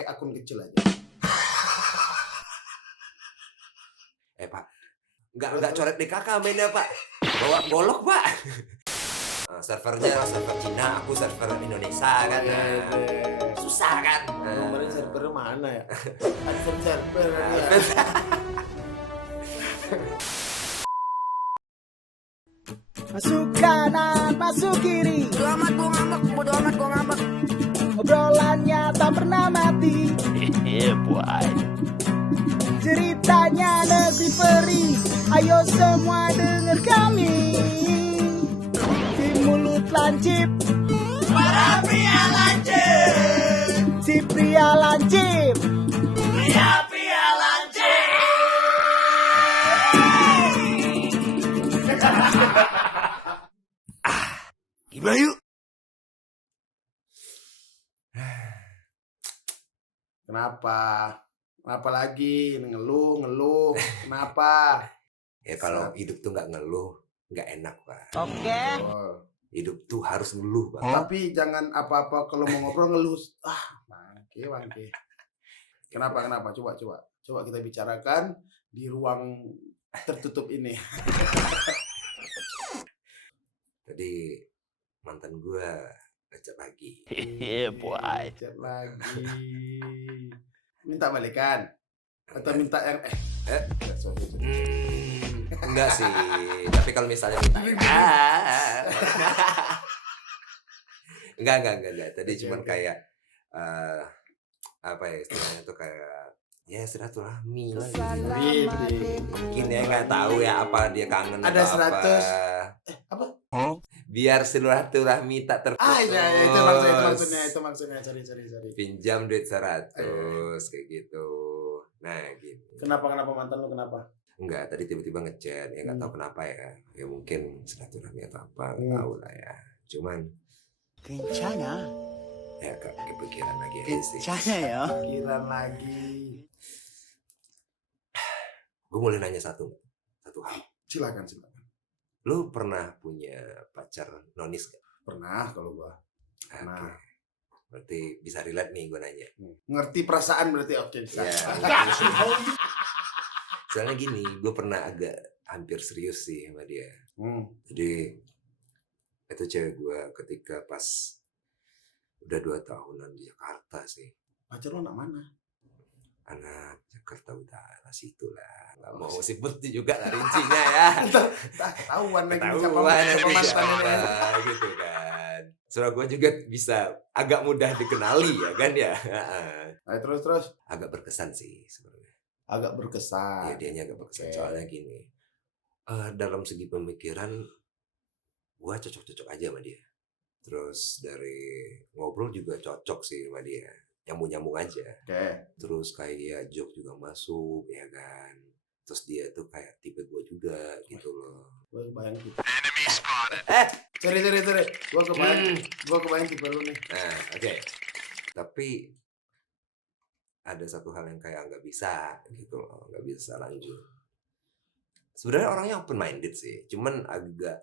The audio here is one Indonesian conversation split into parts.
pakai akun kecil aja. Pak, nggak coret DKK mainnya Pak. Bawa golok Pak. Servernya server Cina, aku server Indonesia kan. Susah kan. Kemarin server mana ya? Advent server ya. Masuk kanan, masuk kiri. Bodo amat gua ngambek. Obrolannya tak pernah mati. Ceritanya negeri peri. Ayo semua dengar kami. Si mulut lancip, Para pria lancip. si pria lancip. Pria lancip. Gimana yuk? Kenapa lagi ngeluh? Kenapa? Ya kalau hidup tuh nggak ngeluh, nggak enak Pak. Oke. Oh. Hidup tuh harus ngeluh Pak. Tapi jangan apa-apa kalau mau ngobrol ngeluh. Bangke. Kenapa? Coba kita bicarakan di ruang tertutup ini. Tadi mantan gua ngechat lagi. Chat lagi. Minta balikan atau minta yang sorry. Enggak sih. Tapi kalau misalnya minta enggak. Tadi cuman kayak apa ya istilahnya tuh kayak ya silaturahmi lah gitu. Mungkin ya nggak tahu ya apa dia kangen Ada atau 100 apa? Biar silaturahmi tak terputus. Iya, itu maksudnya. Sorry. Pinjam duit 100 kayak gitu. Nah gitu. Kenapa mantan lu kenapa? Enggak, tadi tiba-tiba ngechat, ya nggak tahu kenapa ya. Ya mungkin silaturahmi atau apa, nggak tahu lah ya. Cuman Kencana. ya kepikiran lagi aja sih. Kencana ya. Pikiran lagi. Gue boleh nanya satu hal. Silakan. Lu pernah punya pacar nonis gak? Pernah kalau gua. Pernah. Oke. Berarti bisa relate nih gue nanya. Ngerti perasaan berarti oke. Ya. Soalnya gini, gue pernah agak hampir serius sih sama dia. Jadi itu cewek gue ketika pas udah 2 tahunan di Jakarta sih. Pacar lu anak mana? Anak Jakarta Utara situ lah. Gak mau sebut juga lah rincinya ya. Ketahuan lagi Ketahuan siapa nanti mantannya. siapa gitu kan. Soalnya gue juga bisa agak mudah dikenali ya kan ya. Nah, terus Agak berkesan sih sebenarnya. agak berkesan. Ya dianya agak berkesan. Oke. Soalnya gini. Dalam segi pemikiran gue cocok-cocok aja sama dia. Terus dari ngobrol juga cocok sih sama dia. Nyambung-nyambung aja. Oke. Terus kayak joke juga masuk ya kan. Terus dia tuh kayak tipe gue juga gitu loh. Gua kebayang tipe. Sorry. Gua kebayang tipe lu nih. Nah oke. Tapi ada satu hal yang kayak nggak bisa gitu loh. Nggak bisa lanjut. Sebenarnya orangnya open minded sih. Cuman agak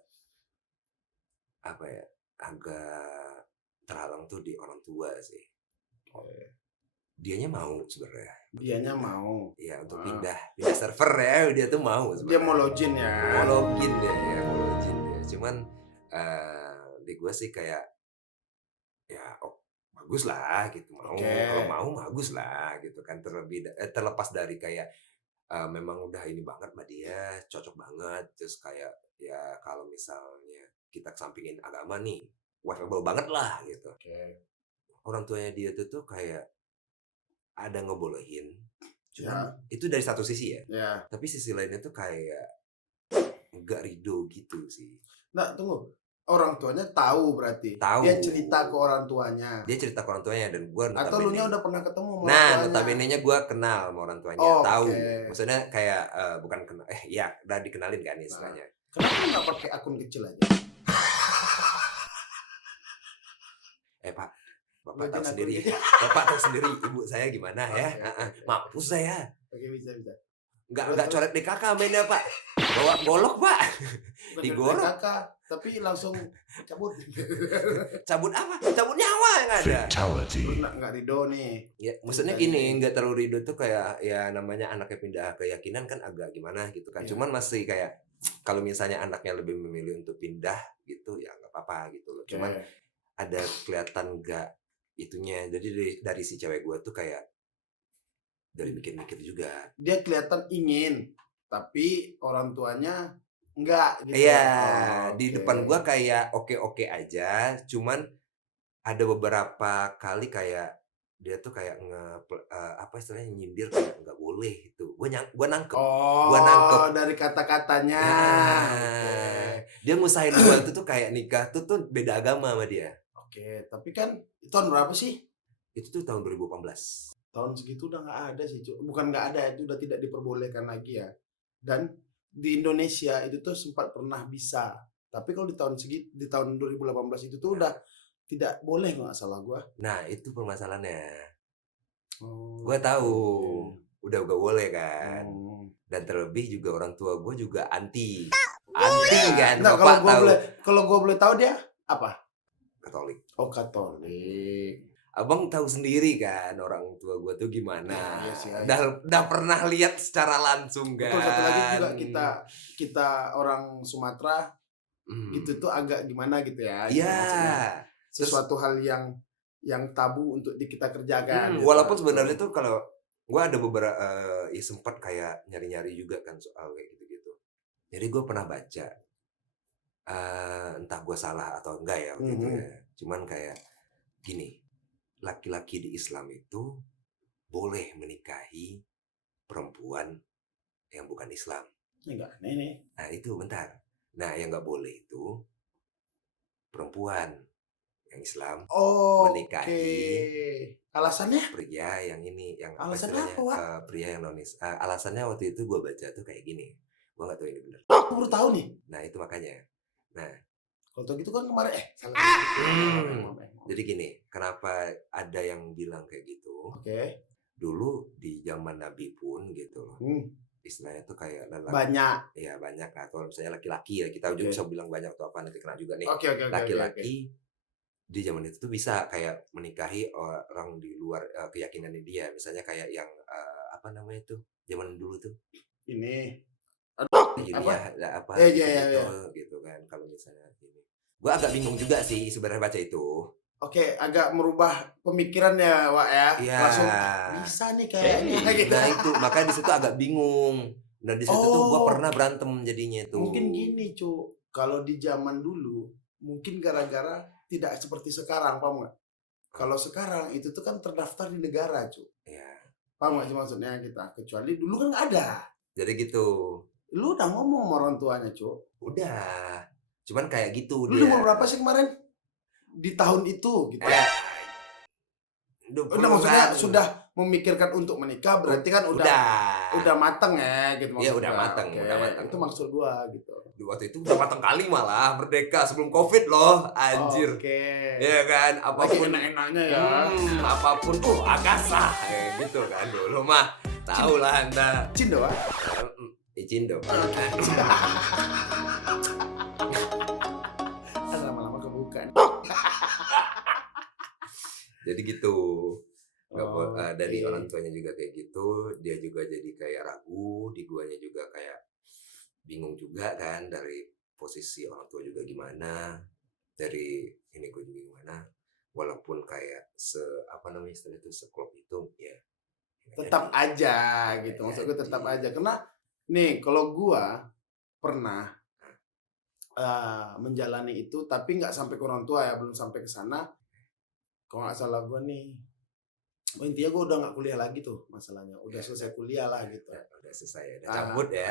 apa ya. Agak terhalang tuh di orang tua sih. Dianya mau sebenarnya. Dianya mau. Ya untuk pindah server ya dia tuh mau sebenarnya. Dia mau login ya. Mau login dia. Cuman di gue sih kayak ya bagus lah gitu mau. Kalau mau bagus lah gitu kan terlepas dari kayak memang udah ini banget sama dia cocok banget terus kayak ya kalau misalnya kita kesampingin agama nih whatever banget lah gitu. Orang tuanya dia tuh kayak ada ngebolehin. Cuma itu dari satu sisi ya. Tapi sisi lainnya tuh kayak enggak ridho gitu sih. Nah, tunggu. Orang tuanya tahu berarti. Tahu. Dia cerita ke orang tuanya. Dia cerita ke orang tuanya dan gue Atau lu nya udah pernah ketemu sama orang Nah, tuanya. notabene-nya gue kenal sama orang tuanya. Tahu. Maksudnya kayak bukan kenal. Ya udah dikenalin kan istilahnya. Kenapa lu nggak pakai akun kecil aja? Pak, Bapak tahu sendiri. Bapak tahu sendiri ibu saya gimana ya. Mampus saya. Oke, bisa. Enggak coret DKK mainnya Pak. Bawa golok Pak. Digorok. tapi langsung cabut. Cabut apa? Cabut nyawa yang ada. Lu nggak ridho nih. Ya, maksudnya gini, nggak terlalu ridho tuh kayak ya namanya anaknya pindah keyakinan kan agak gimana gitu kan. Iya. Cuman masih kayak kalau misalnya anaknya lebih memilih untuk pindah gitu ya nggak apa-apa gitu loh. Cuman Oke. ada kelihatan nggak itunya. Jadi dari si cewek gue tuh kayak dari mikir-mikir juga. Dia kelihatan ingin, tapi orang tuanya enggak gitu. Iya, Oh, di oke. depan gua kayak oke-oke aja, cuman ada beberapa kali kayak dia tuh kayak apa istilahnya nyindir kayak nggak boleh itu. Gua nangkep. Gua nangkep. Oh, dari kata-katanya. Oke. Nah, dia ngusahain gua tuh kayak nikah tuh beda agama sama dia. Oke, tapi kan itu tahun berapa sih? Itu tuh tahun 2018. Tahun segitu udah nggak ada sih, Cuk. Bukan nggak ada, itu udah tidak diperbolehkan lagi ya. Dan di Indonesia itu tuh sempat pernah bisa. Tapi kalau di tahun 2018 itu tuh udah tidak boleh nggak salah gua. Nah, itu permasalahannya. Oh, Gua tahu. oke. Udah gak boleh kan. Oh. Dan terlebih juga orang tua gua juga anti. Anti kan, Nah, Bapak tahu. kalau gua boleh tahu dia apa? Katolik. Oh, Katolik. Abang tahu sendiri kan orang tua gue tuh gimana. Ya, iya sih, iya. Udah pernah lihat secara langsung kan. Betul, satu lagi juga kita orang Sumatera gitu tuh agak gimana gitu ya. Gitu Iya. maksudnya. Sesuatu hal yang tabu untuk kita kerjakan. Gitu. Walaupun sebenarnya tuh kalau gue ada beberapa ya sempat kayak nyari-nyari juga kan soal kayak gitu-gitu. Jadi gue pernah baca entah gue salah atau enggak ya waktu itu ya. Cuman kayak gini. Laki-laki di Islam itu boleh menikahi perempuan yang bukan Islam. Enggak, nih. Nah itu bentar. Nah yang nggak boleh itu perempuan yang Islam menikahi alasannya? pria yang ini, yang Alasannya istilahnya, apa, Wak? pria yang non Islam. Alasannya waktu itu gue baca tuh kayak gini. Gue nggak tahu ini benar. Aku baru tahu nih. Nah itu makanya. Nah Kalau gitu kan kemarin salah. jadi gini, kenapa ada yang bilang kayak gitu? Oke. Dulu di zaman Nabi pun gitu loh. Istilahnya tuh kayak Banyak. ya banyak lah. Kalau misalnya laki-laki ya kita juga bisa bilang banyak atau apa nanti kena juga nih. Oke. Laki-laki di zaman itu tuh bisa kayak menikahi orang di luar keyakinannya dia. Misalnya kayak yang apa namanya tuh zaman dulu tuh. Ini. Apa? Iya. Gitu kan kalau misalnya ini. Gua agak bingung juga sih sebenarnya baca itu. Oke, agak merubah pemikiran ya, Wak ya. Iya. Langsung bisa nih kayaknya gitu. Nah itu makanya di situ agak bingung. Nah di situ tuh gua pernah berantem jadinya tuh. Mungkin gini, Cuk. Kalau di zaman dulu, mungkin gara-gara tidak seperti sekarang, paham nggak? Kalau sekarang itu tuh kan terdaftar di negara, Cuk. Iya. Paham nggak sih maksudnya kita? Kecuali dulu kan nggak ada. Jadi gitu. Lu udah ngomong sama orang tuanya, Cuk. Udah. Cuman kayak gitu Lu dia. umur berapa sih kemarin? Di tahun itu gitu. Udah maksudnya sudah memikirkan untuk menikah berarti kan udah mateng ya gitu Iya maksudnya. udah mateng, Oke, udah mateng. Itu maksud gua gitu. Waktu itu udah mateng kali malah merdeka sebelum Covid loh, anjir. Oke. Iya kan, apapun enak-enaknya ya. apapun agak sah gitu kan dulu mah. Tahu lah Anda. Cindo, Pak. Izin dong. Lama-lama kebukaan. Jadi gitu. Dari oke. orang tuanya juga kayak gitu, dia juga jadi kayak ragu, di guanya juga kayak bingung juga kan dari posisi orang tua juga gimana, dari ini gue juga gimana, walaupun kayak apa namanya istilah itu seklop itu ya Tetap aja gitu. Maksud gue tetap aja karena nih kalau gua pernah menjalani itu tapi nggak sampai ke orang tua ya, belum sampai ke sana. Kalau nggak salah gua nih, intinya gua udah nggak kuliah lagi tuh masalahnya, udah selesai kuliah lah gitu. udah selesai, udah cabut ya,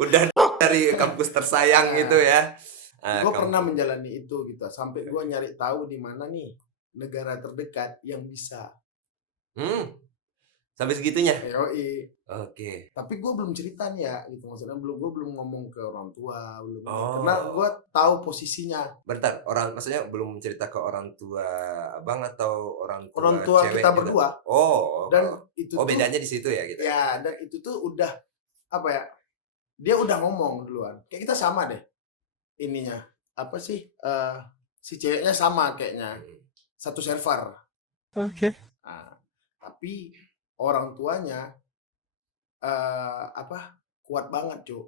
udah dari kampus tersayang gitu ya. Gue pernah menjalani itu gitu, sampai gue nyari tahu di mana nih negara terdekat yang bisa. Sampai segitunya. Yoi. Oke. Tapi gue belum cerita nih ya, gitu maksudnya gue belum ngomong ke orang tua, belum. Karena gue tahu posisinya. Bentar, maksudnya belum cerita ke orang tua abang atau orang tua cewek kita juga? berdua. Dan itu bedanya di situ ya gitu. Ya, dan itu tuh udah apa ya? dia udah ngomong duluan. Kayak kita sama deh ininya. Apa sih? Si ceweknya sama kayaknya. Satu server. Oke. Nah, tapi orang tuanya kuat banget, Cuk,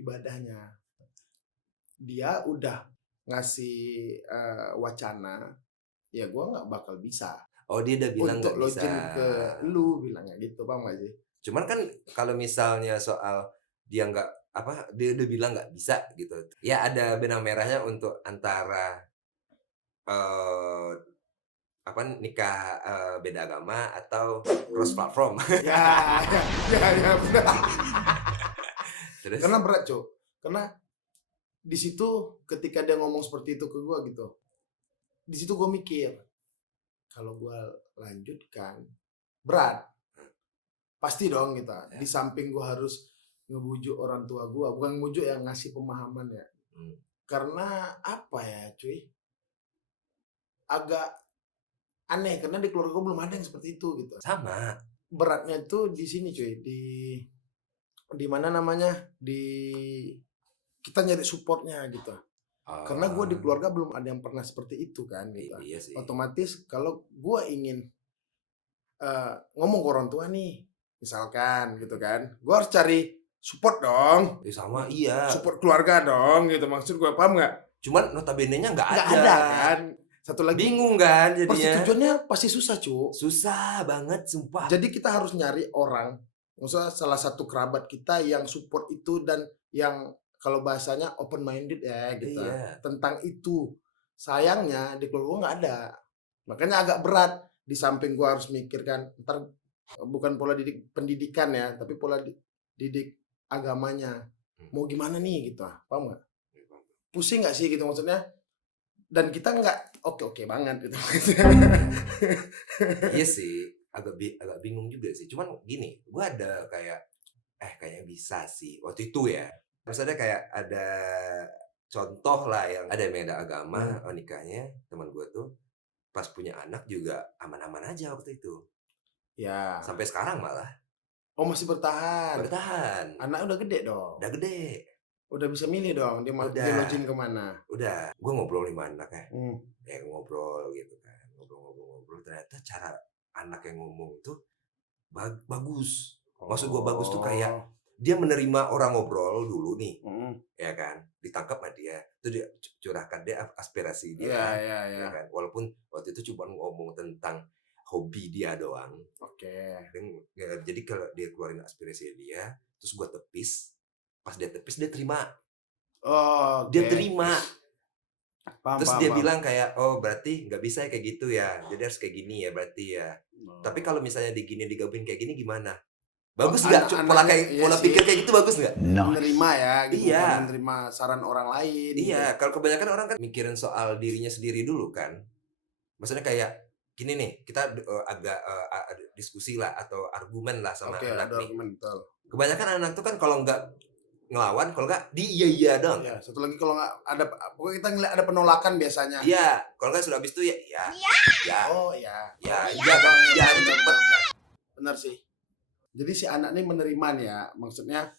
ibadahnya. Dia udah ngasih wacana, ya gua nggak bakal bisa Oh, dia udah bilang untuk nggak bisa. login ke lu, bilangnya gitu, paham gak sih? Cuman kan kalau misalnya soal dia dia udah bilang nggak bisa gitu. Ya ada benang merahnya untuk antara nikah beda agama atau cross platform. Ya, benar. Terus Karena berat, Cuk. Karena di situ ketika dia ngomong seperti itu ke gua gitu, di situ gua mikir, kalau gua lanjutkan berat, pasti dong kita. Di samping gua harus ngebujuk orang tua gua, bukan ngebujuk, yang ngasih pemahaman ya. Karena apa ya, cuy? Agak aneh karena di keluarga gua belum ada yang seperti itu gitu. sama. Beratnya itu di sini, cuy, di mana namanya? Kita nyari supportnya gitu. Karena gue di keluarga belum ada yang pernah seperti itu kan gitu. Iya sih. Otomatis kalau gue ingin ngomong ke orang tua nih, misalkan gitu kan, gue harus cari support dong, Sama iya. support keluarga dong gitu, maksud gue, paham nggak? Cuman notabene-nya nggak Nggak ada. ada kan. Satu lagi, Bingung kan jadinya. persetujuannya pasti susah, cu. Susah banget sumpah. Jadi kita harus nyari orang, maksudnya salah satu kerabat kita yang support itu dan yang kalau bahasanya open minded ya gitu. Iya. Tentang itu. Sayangnya di keluarga gue nggak ada. Makanya agak berat. Di samping gue harus mikirkan, ntar bukan pola pendidikan ya, tapi pola didik agamanya. Mau gimana nih gitu, paham nggak? Pusing nggak sih gitu maksudnya? Dan kita nggak oke banget gitu. Iya sih, agak bingung juga sih. Cuman gini, gue ada kayaknya bisa sih waktu itu ya. Maksudnya kayak ada contoh lah yang ada yang beda agama, nikahnya teman gue tuh pas punya anak juga aman-aman aja waktu itu. Ya. Sampai sekarang malah. Oh, masih bertahan. Bertahan. Anaknya udah gede dong. Udah gede. Udah bisa milih dong dia login kemana. Udah, gue ngobrol sama anaknya. Ya. Ngobrol gitu kan. Ngobrol ternyata cara anak yang ngomong tuh bagus. Maksud gue bagus tuh kayak dia menerima orang ngobrol dulu nih, ya kan, ditangkap sama dia, itu dia curahkan dia aspirasi dia, ya kan, walaupun waktu itu cuma ngomong tentang hobi dia doang, jadi kalau dia keluarin aspirasi dia, terus gue tepis, pas dia tepis dia terima, dia terima, terus dia bilang kayak, oh berarti nggak bisa kayak gitu ya, jadi harus kayak gini ya berarti ya, tapi kalau misalnya digabungin kayak gini gimana? Bagus nggak? Pola pikir kayak gitu bagus nggak? Menerima ya, gitu. Iya. Menerima saran orang lain. Iya, kalau kebanyakan orang kan mikirin soal dirinya sendiri dulu kan. Maksudnya kayak gini nih, kita agak diskusi lah atau argumen lah sama anak nih. Argumen, betul. Kebanyakan anak tuh kan kalau nggak ngelawan, kalau nggak iya dong. Iya, satu lagi kalau nggak ada, pokoknya kita ngeliat ada penolakan biasanya. Iya, kalau nggak sudah habis itu ya. Oh ya. Benar sih. Jadi si anak ini menerima ya, maksudnya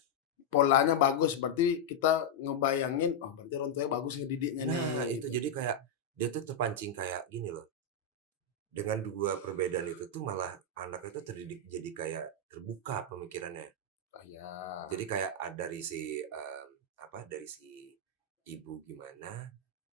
polanya bagus, berarti kita ngebayangin, oh berarti orang tuanya bagus ngedidiknya nih. Nah itu jadi kayak dia tuh terpancing kayak gini loh. Dengan dua perbedaan itu tuh malah anak itu terdidik jadi kayak terbuka pemikirannya. Jadi kayak dari si ibu gimana,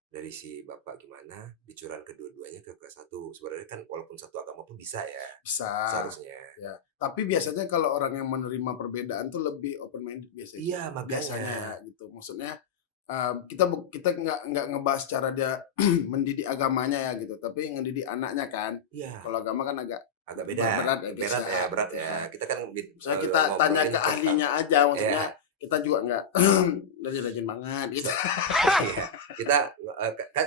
dari si bapak gimana, dicurahkan kedua-duanya ke satu. Sebenarnya kan walaupun satu agama pun bisa ya. Bisa. Seharusnya. Ya. Tapi biasanya kalau orang yang menerima perbedaan tuh lebih open minded biasanya. Iya, makanya. Biasanya gitu. Maksudnya kita nggak ngebahas cara dia mendidik agamanya ya gitu, tapi ngedidik anaknya kan. Iya. Kalau agama kan agak beda. Berat ya. Kita kan misalnya kita tanya ke ahlinya aja, maksudnya kita juga nggak rajin banget gitu. Kita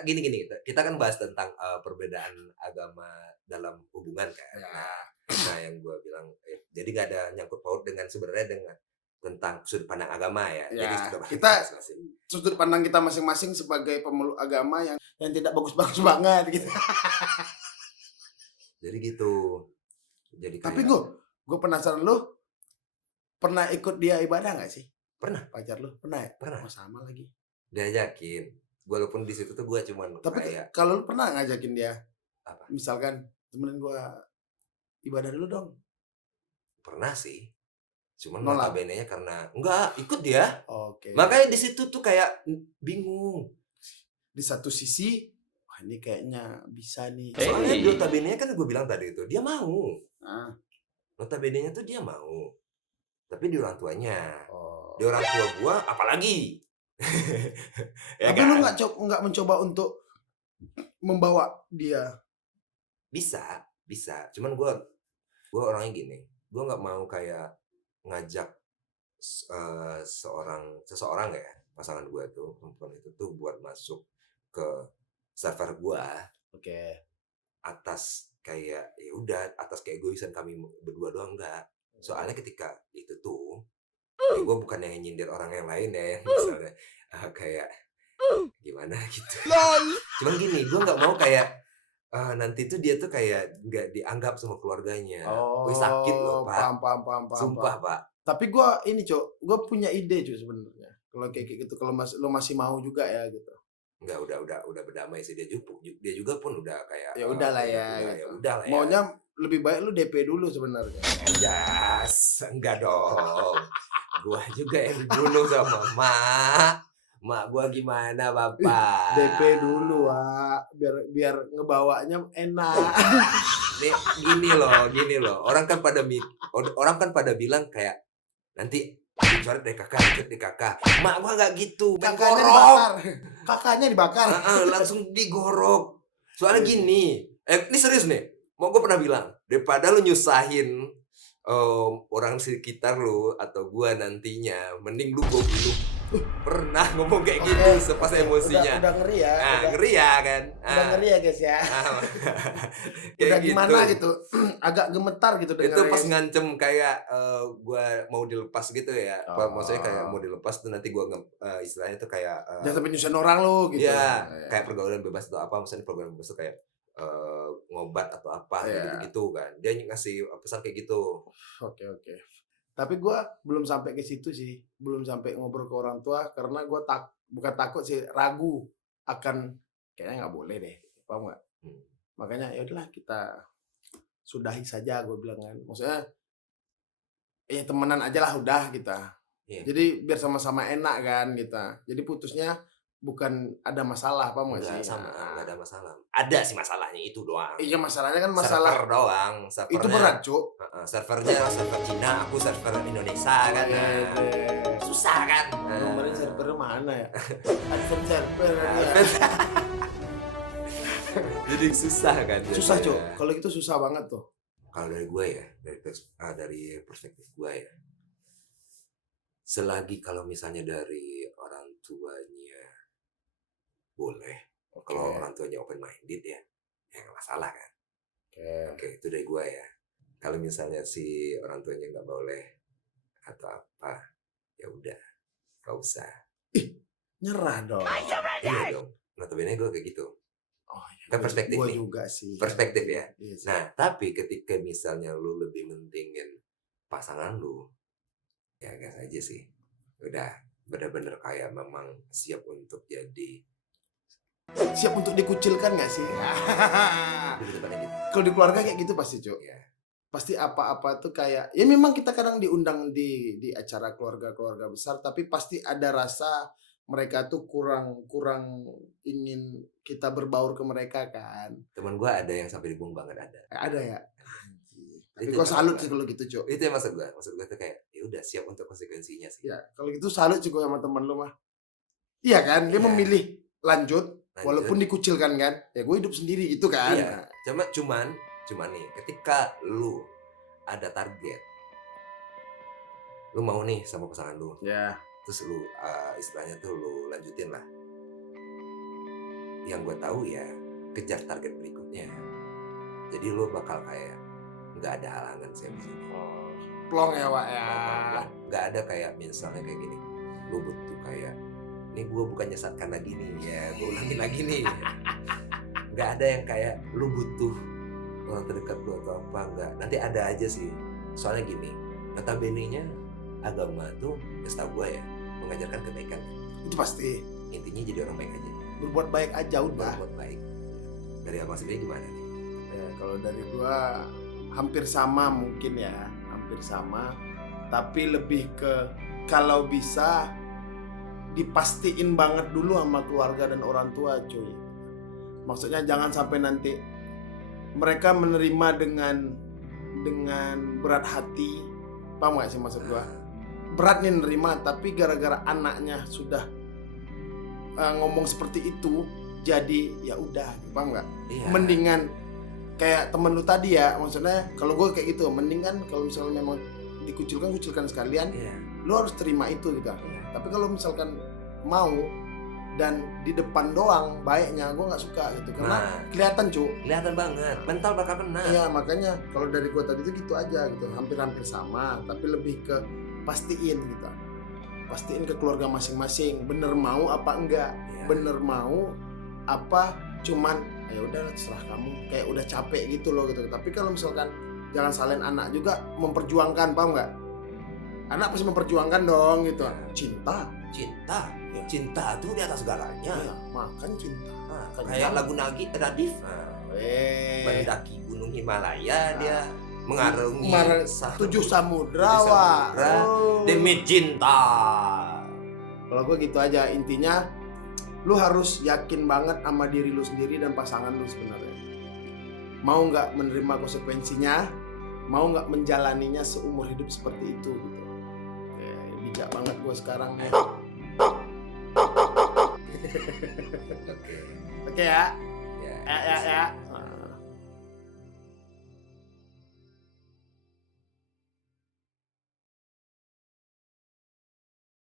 gini kita kan bahas tentang perbedaan agama dalam hubungan kan. Nah yang gue bilang jadi nggak ada nyangkut paut dengan sebenarnya dengan tentang sudut pandang agama ya. Jadi kita sudut pandang kita masing-masing sebagai pemeluk agama yang tidak bagus-bagus banget gitu. Jadi gitu. Jadi tapi gue penasaran, lu pernah ikut dia ibadah nggak sih? Pernah. Pacar lu pernah ya? Pernah. Oh, sama lagi. Diajakin. Walaupun di situ tuh gue cuman Tapi kayak kalau lu pernah ngajakin dia, apa? misalkan temenin gua ibadah dulu dong. Pernah sih. Cuman Nolak. notabene-nya karena enggak ikut dia. Oke. Makanya di situ tuh kayak bingung. Di satu sisi, wah ini kayaknya bisa nih. Soalnya notabene-nya kan gue bilang tadi itu dia mau. Nah, Notabene-nya tuh dia mau. Tapi di orang tuanya. oh. Di orang tua gua apalagi. Ya Tapi kan? lu nggak mencoba untuk membawa dia. Bisa. Cuman gua orangnya gini. Gua nggak mau kayak ngajak seseorang ya, pasangan gua tuh, perempuan itu tuh buat masuk ke server gua Oke. atas kayak ya udah atas keegoisan kami berdua doang enggak. Soalnya ketika itu tuh ya gue bukan yang nyindir orang yang lain ya, misalnya kayak gimana gitu. Cuman gini, gue nggak mau kayak nanti tuh dia tuh kayak nggak dianggap sama keluarganya. Wih sakit loh pak. Paham. Sumpah pak. Tapi gua ini Cok, gua punya ide Cok sebenarnya. Kalau kayak gitu, kalau lu masih mau juga ya gitu. Enggak udah berdamai sih dia juga pun udah kayak Ya udahlah ya. ya udahlah ya. Maunya lebih baik lu DP dulu sebenarnya. Yes, enggak dong. Gua juga yang dibunuh sama mak gua gimana bapak? DP dulu, Wak. Biar ngebawanya enak. Nih, gini loh. Orang kan pada bilang kayak nanti coret deh kakak. Mak gua nggak gitu. Main Kakaknya gorok. dibakar. Kakaknya dibakar. Langsung digorok. Soalnya gini, ini serius nih. Mau gue pernah bilang, daripada lu nyusahin orang sekitar lu atau gua nantinya, mending lu gua bunuh. Pernah ngomong kayak gitu pas emosinya. Udah ngeri ya. Ngeri ya kan. Udah ngeri ya guys ya. Kayak Udah gimana gitu. Agak gemetar gitu Itu dengarnya, pas guys. ngancem kayak gua mau dilepas gitu ya. Maksudnya kayak mau dilepas tuh nanti gua istilahnya tuh kayak Jangan sampai nyusahin orang lu gitu. ya kayak pergaulan bebas atau apa, misalnya pergaulan bebas tuh kayak ngobat atau apa gitu kan. Dia ngasih pesan kayak gitu. Oke. Tapi gue belum sampai ke situ sih, belum sampai ngobrol ke orang tua karena gue bukan takut sih, ragu akan kayaknya nggak boleh deh, paham nggak? Makanya ya udahlah kita sudahi saja, gue bilang kan, maksudnya ya temenan aja lah udah kita. Iya. Jadi biar sama-sama enak kan kita. Jadi putusnya bukan ada masalah, paham nggak sih? Nggak ada masalah. Ada sih masalahnya itu doang. Iya masalahnya kan masalah server doang. itu berat cuk. Servernya server Cina, aku server Indonesia kan. Susah kan. Kemarin server mana ya? Advent server ya. Jadi susah kan. Susah cuk. Kalau gitu susah banget tuh. Kalau dari gue ya, dari perspektif gue ya. Selagi kalau misalnya dari orang tuanya boleh, kalau orang tuanya open minded ya nggak masalah kan. Oke, itu dari gue ya. Kalau misalnya si orang tuanya nggak boleh atau apa, ya udah, nggak usah. Nyerah dong. Iya dong. Notabene gue kayak gitu. Oh, iya. Kan perspektif Gua nih. juga sih. Perspektif ya. Iya sih. Nah, tapi ketika misalnya lu lebih mentingin pasangan lu, ya gas aja sih. Udah bener-bener kayak memang siap untuk jadi. Siap untuk dikucilkan nggak sih? Kalau di keluarga kayak gitu pasti cuk. Ya. Pasti apa-apa tuh kayak ya memang kita kadang diundang di acara keluarga besar, tapi pasti ada rasa mereka tuh kurang ingin kita berbaur ke mereka kan. Temen gue ada yang sampai dibuang banget ada. Ada ya. Tapi Itu kok salut maksud sih kalau gitu cuk. Itu yang maksud gue tuh kayak ya udah siap untuk konsekuensinya sih. Ya kalau gitu salut sih gue sama teman lu mah. Iya kan dia Iya. memilih lanjut walaupun dikucilkan kan. Ya gue hidup sendiri gitu kan. Iya. Cuman nih ketika lu ada target, lu mau nih sama pasangan lu, Ya. terus lu istilahnya tuh lu lanjutin lah. Yang gue tahu ya kejar target berikutnya. Jadi lu bakal kayak nggak ada halangan sih di sini. Plong ya Wak ya. Nggak ada kayak misalnya kayak gini. Lu butuh kayak ini gue bukan nyesat karena gini ya, gue ulangin lagi nih. Nggak ada yang kayak lu butuh orang terdekat lu atau apa, nggak. Nanti ada aja sih. Soalnya gini, notabene-nya agama tuh setahu gue ya mengajarkan kebaikan. Itu pasti. Intinya jadi orang baik aja, Berbuat baik aja udah. berbuat baik. Dari abang sendiri gimana nih? Ya, kalau dari gua hampir sama mungkin ya, hampir sama. Tapi lebih ke kalau bisa dipastiin banget dulu sama keluarga dan orang tua, cuy. Maksudnya jangan sampai nanti mereka menerima dengan berat hati. Paham gak sih maksud gua? Berat nih nerima, tapi gara-gara anaknya sudah ngomong seperti itu, jadi ya udah, paham nggak? Iya. Mendingan kayak temen lu tadi ya, maksudnya kalau gue kayak gitu, mendingan kalau misalnya memang kucilkan sekalian, Iya. lu harus terima itu gitu. Iya. Tapi kalau misalkan mau dan di depan doang baiknya, gue nggak suka gitu, karena Nah, kelihatan cu. kelihatan banget, mental bakal kena. Iya, makanya kalau dari gue tadi itu gitu aja gitu, hampir-hampir sama, tapi lebih ke pastiin gitu, pastiin ke keluarga masing-masing, bener mau apa enggak, Iya. bener mau apa cuman ya udah terserah kamu, kayak udah capek gitu loh gitu. Tapi kalau misalkan jangan salahin anak juga memperjuangkan, paham nggak? Anak pasti memperjuangkan dong gitu, cinta, Cinta, Iya. cinta tuh di atas segalanya. ya, makan cinta. Nah, Kan kayak jangan. lagu Nadif. Nah, mendaki gunung Himalaya, dia mengarungi tujuh samudra, tujuh wah. samudra Oh. demi cinta. Kalau gue gitu aja, intinya lu harus yakin banget sama diri lu sendiri dan pasangan lu sebenarnya. Mau nggak menerima konsekuensinya, mau nggak menjalaninya seumur hidup seperti itu gitu. Ya, bijak banget gue sekarang ya. Oke. Oke ya, Ya. ya.